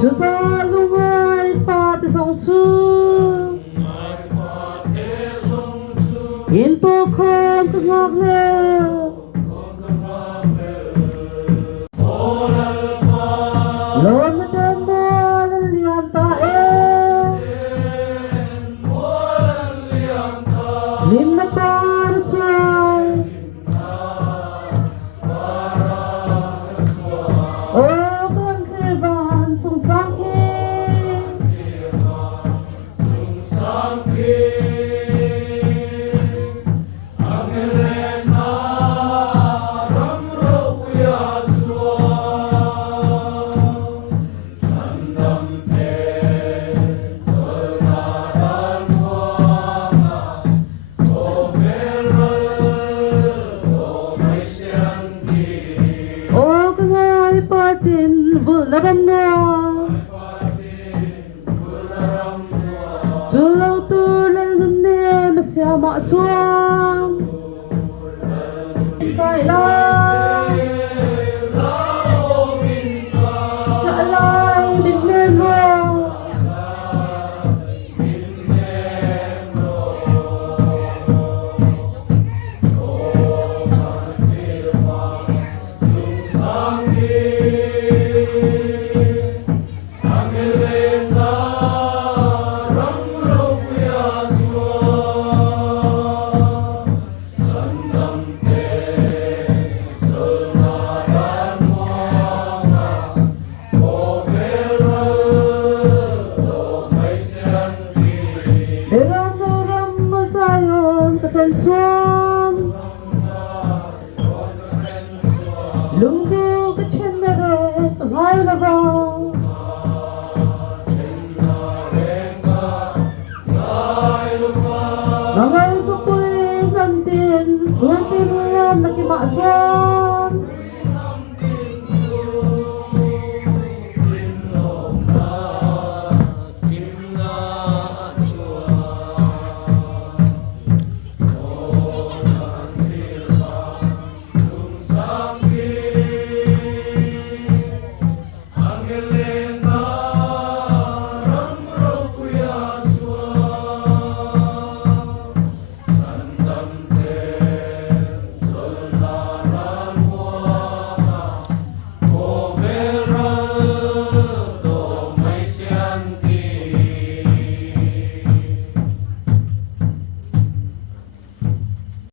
Juta lungai pati song su Into kon tengok le Lon madan molan liam ta Lim na par chay Oh kon kirban sung sangki Oh kangai patin bularam na Julau tulan dunne masya ma chuang Kai la Chalai binne mo Deram masayon katensuan Lunggu kecendere tengah laga Nangai kukuy nantin Suatin lang nakimaksa